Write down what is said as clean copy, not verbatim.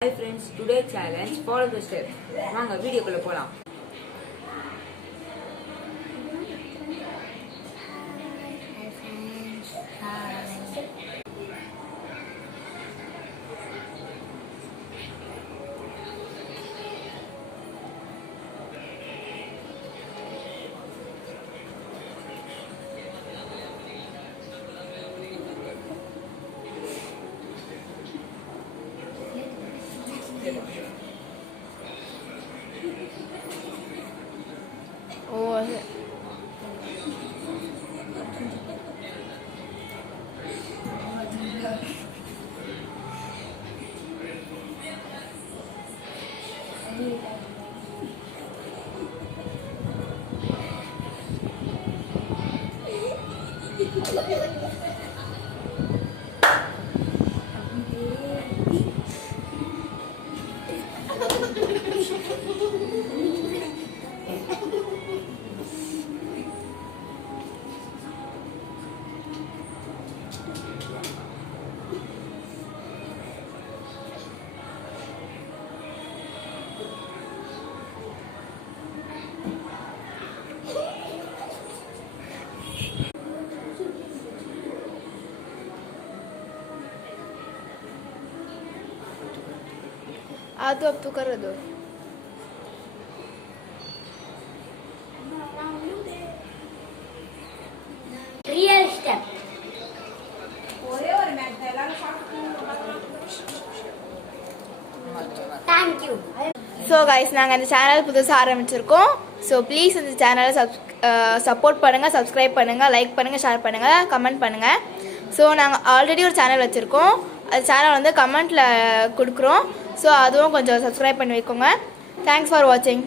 Hi friends, today challenge follow the steps. வாங்க வீடியோக்குள்ள போலாம். आदो अब तो कर दो real step thank you so guys நாங்கள் இந்த சேனல் புதுசாக ஆரம்பிச்சிருக்கோம். ஸோ ப்ளீஸ் இந்த சேனலை சப்போர்ட் பண்ணுங்கள், சப்ஸ்கிரைப் பண்ணுங்கள், லைக் பண்ணுங்கள், ஷேர் பண்ணுங்கள், கமெண்ட் பண்ணுங்கள். ஸோ நாங்கள் ஆல்ரெடி ஒரு சேனல் வச்சுருக்கோம். அது சேனல் வந்து கமெண்ட்டில் கொடுக்குறோம். ஸோ அதுவும் கொஞ்சம் சப்ஸ்கிரைப் பண்ணி வைக்கோங்க. தேங்க்ஸ் ஃபார் வாட்சிங்.